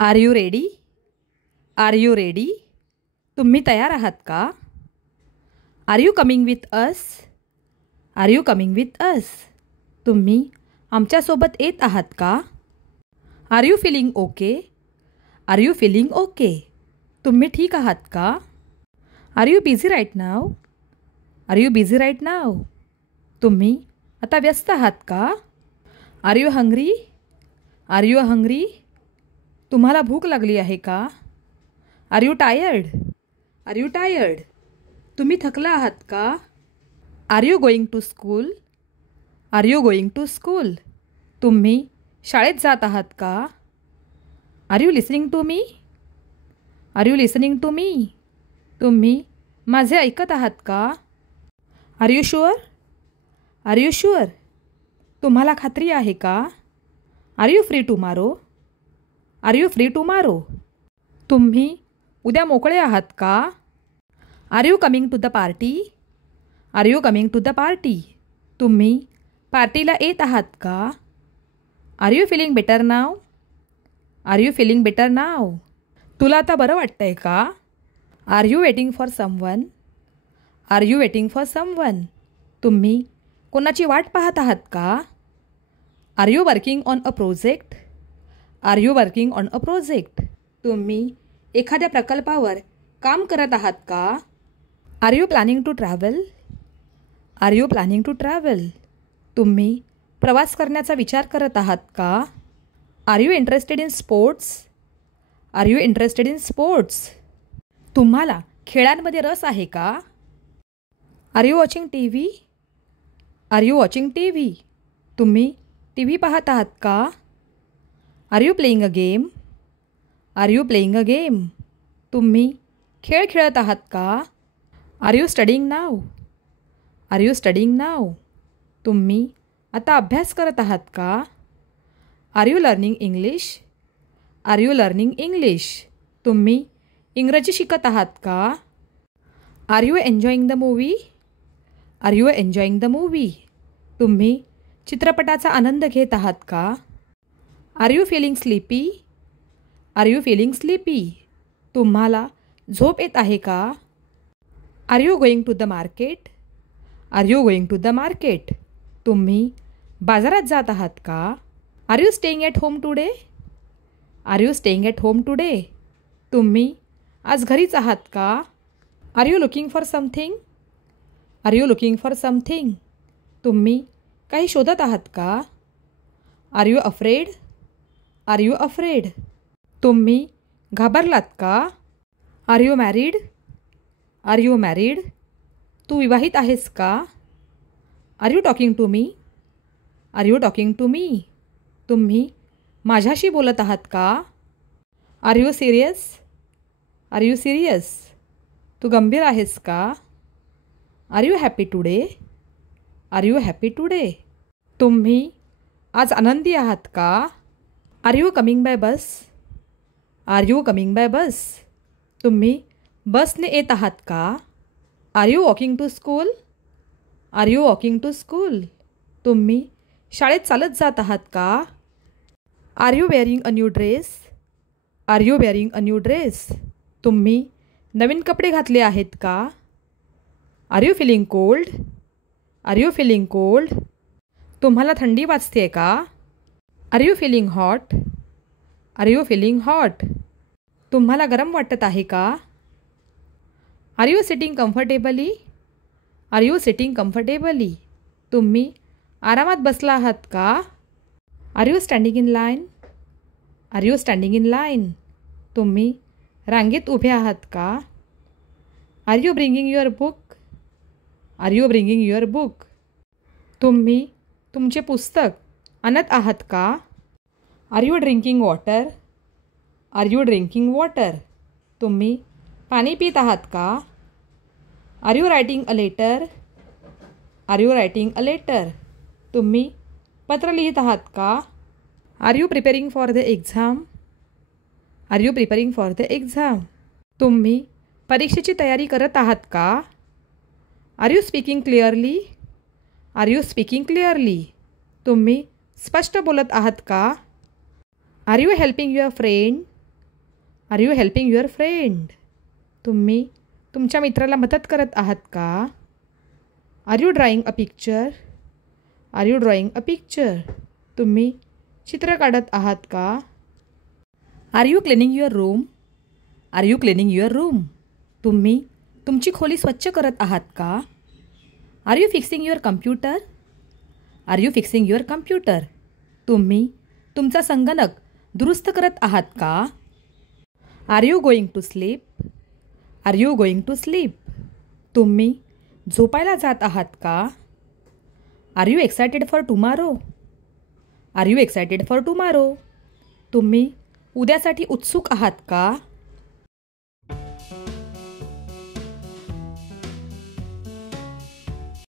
R you ready? Are you ready? तुम्ही तयार आहात का? Are you coming with us? Are you coming with us? तुम्ही आमच्यासोबत येत आहात का? Are you feeling okay? Are you feeling okay? तुम्ही ठीक आहात का? Are you busy right now? Are you busy right now? तुम्ही आता व्यस्त आहात का? Are you hungry? Are you hungry? तुम्हाला भूक लागली आहे का? Are you tired? Are you tired? तुम्ही थकला आहात का? Are you going to school? Are you going to school? तुम्ही शाळेत जात आहात का? Are you listening to me? Are you listening to me? तुम्ही माझे ऐकत आहात का? Are you sure? Are you sure? तुम्हाला खात्री आहे का? Are you free tomorrow? Are you free tomorrow? तुम्ही उद्या मोकळे आहात का? Are you coming to the party? Are you coming to the party? तुम्ही पार्टीला येत आहात का? Are you feeling better now? Are you feeling better now? तुला आता बरं वाटतं आहे का? Are you waiting for someone? Are you waiting for someone? तुम्ही कोणाची वाट पाहत आहात का? Are you working on a project? Are you working on a project? तुम्ही एखाद्या प्रकल्पावर काम करत आहात का? Are you planning to travel? Are you planning to travel? तुम्ही प्रवास करण्याचा विचार करत आहात का? Are you interested in sports? Are you interested in sports? तुम्हाला खेळांमध्ये रस आहे का? Are you watching T V? Are you watching T V? तुम्ही टी व्ही पाहत आहात का? Are you playing a game? Are you playing a game? तुम्ही खेळ खेळत आहात का? Are you studying now? Are you studying now? तुम्ही आता अभ्यास करत आहात का? Are you learning English? Are you learning English? तुम्ही इंग्रजी शिकत आहात का? Are you enjoying the movie? Are you enjoying the movie? तुम्ही चित्रपटाचा आनंद घेत आहात का? Are you feeling sleepy? Are you feeling sleepy? तुम्हाला झोप येत आहे का? Are you going to the market? Are you going to the market? तुम्ही बाजारात जात आहात का? Are you staying at home today? Are you staying at home today? तुम्ही आज घरीच आहात का? Are you looking for something? Are you looking for something? तुम्ही काही शोधत आहात का? Are you afraid? Are you afraid? तुम्ही घाबरलात का? Are you married? Are you married? तू विवाहित आहेस का? Are you talking to me? Are you talking to me? तुम्ही माझ्याशी बोलत आहात का? Are you serious? Are you serious? तू गंभीर आहेस का? Are you happy today? Are you happy today? तुम्ही आज आनंदी आहात का? Are you coming by bus? Are you coming by bus? तुम्ही बसने येत आहात का? Are you walking to school? Are you walking to school? तुम्ही शाळेत चालत जात आहात का? Are you wearing a new dress? Are you wearing a new dress? तुम्ही नवीन कपडे घातले आहेत का? Are you feeling cold? Are you feeling cold? तुम्हाला थंडी वाजते का? Are you feeling hot? Are you feeling hot? तुम्हाला गरम वाटत आहे का? Are you sitting comfortably? Are you sitting comfortably? तुम्ही आरामात बसला आहात का? Are you standing in line? Are you standing in line? तुम्ही रांगेत उभे आहात का? Are you bringing your book? Are you bringing your book? तुम्ही तुमचे पुस्तक आणत आहात का? Are you drinking water? Are you drinking water? तुम्ही पाणी पित आहात का? Are you writing a letter? Are you writing a letter? तुम्ही पत्र लिहित आहात का? Are you preparing for the exam? Are you preparing for the exam? तुम्ही परीक्षेची तयारी करत आहात का? Are you speaking clearly? Are you speaking clearly? तुम्ही स्पष्ट बोलत आहात का? Are you helping your friend? Are you helping your friend? तुम्ही तुमच्या मित्राला मदत करत आहात का? Are you drawing a picture? Are you drawing a picture? तुम्ही चित्र काढत आहात का? Are you cleaning your room? Are you cleaning your room? तुम्ही तुमची खोली स्वच्छ करत आहात का? Are you fixing your computer? Are you fixing your computer? तुम्ही तुमचा संगणक दुरुस्त करत आहात का? Are you going to sleep? Are you going to sleep? तुम्ही झोपायला जात आहात का? Are you excited for tomorrow? Are you excited for tomorrow? तुम्ही उद्यासाठी उत्सुक आहात का?